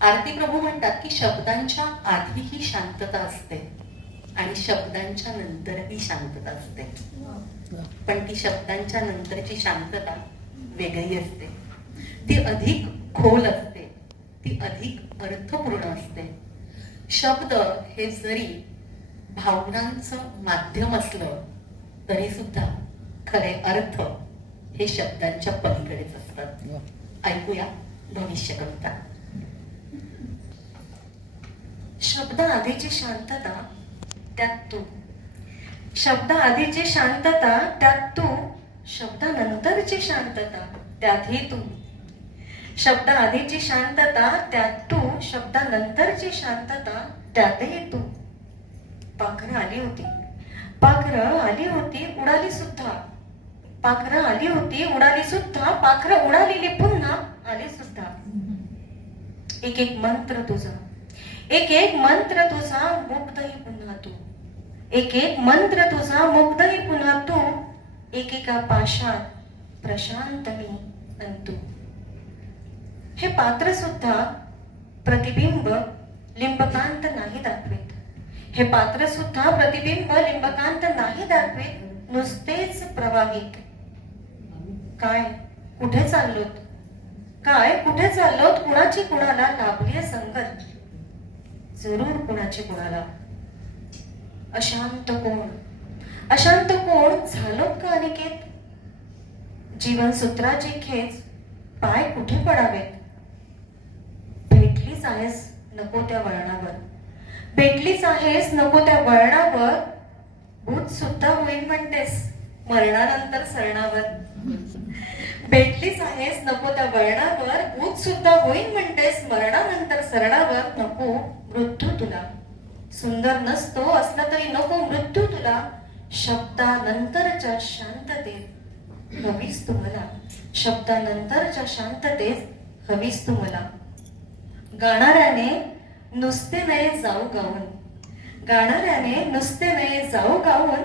आरती प्रभू म्हणतात की शब्दांच्या आधीही शांतता असते आणि शब्दांच्या नंतरही शांतता असते, पण ती शब्दांच्या नंतरची शांतता वेगळी असते. ती अधिक खोल असते, ती अधिक अर्थपूर्ण असते. शब्द हे जरी भावनांचं माध्यम असलं तरी सुद्धा खरे अर्थ हे शब्दांच्या पलीकडेच असतात. ऐकूया भविष्य कविता. शब्द आधीची शांतता त्यात तू, शब्द आधीची शांतता त्यात तू, शब्दानंतरची शांतता त्यातही तू. शब्द आधीची शांतता त्यात तू, शब्दानंतरची शांतता त्यातही तू. पाखरं आली होती, पाखरं आली होती, उडाली सुद्धा. पाखरं आली होती, उडाली सुद्धा. पाखरं उडालेली पुन्हा आली सुद्धा. एक एक मंत्र तुझा, एक एक मंत्र तुझा, मुग्धही पुन्हा तू. एक एक मंत्र तुझा, मुग्धही पुन्हा तू. एकेका पाशात प्रशांत मी अंतू. हे पात्र सुद्धा प्रतिबिंब लिंबकांत नाही दाखवित. हे पात्र सुद्धा प्रतिबिंब लिंबकांत नाही दाखवित, नुसतेच प्रवाहित. काय कुठे चाललोत, काय कुठे चाललोत, कुणाची कुणाला लाभली संगत, जरूर कुणाची कुणाला. अशांत कोण, अशांत कोण झालोत का अनिकेत. जीवनसूत्राची खेच पाय कुठे पडावेत. भेटलीच आहेस नको त्या वळणावर, भेटलीच आहेस नको त्या वळणावर. भूत सुद्धा होईल म्हणतेस मरणानंतर सरणावर. भेटलीच आहेस नको त्या वळणावर, भूत सुद्धा होईल म्हणतेस मरणानंतर सरणावर. नको मृत्यू तुला, सुंदर नसतो असला तरी नको मृत्यू तुला. शब्दानंतरच्या शांततेत हवीस तू मला, शब्दानंतरच्या शांततेत हवीस तू मला. गाणाऱ्याने नुसते नये जाऊ गाऊन, गाणाऱ्याने नुसते नये जाऊ गाऊन.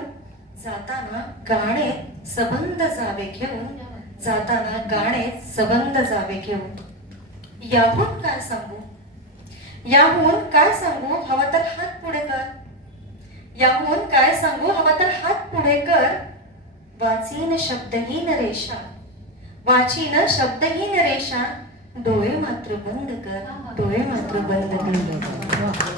जाताना गाणे सबंध जावे घेऊन, जाताना गाणे सबंध जावे घेऊन. याहून काय सांगू, याहून काय सांगू, हवा तर हात पुढे कर. याहून काय सांगू, हवा तर हात पुढे कर. वाचीन शब्दहीन रेषा, वाचीन शब्दहीन रेषा. डोळे मात्र बंद कर, डोळे मात्र बंद कर.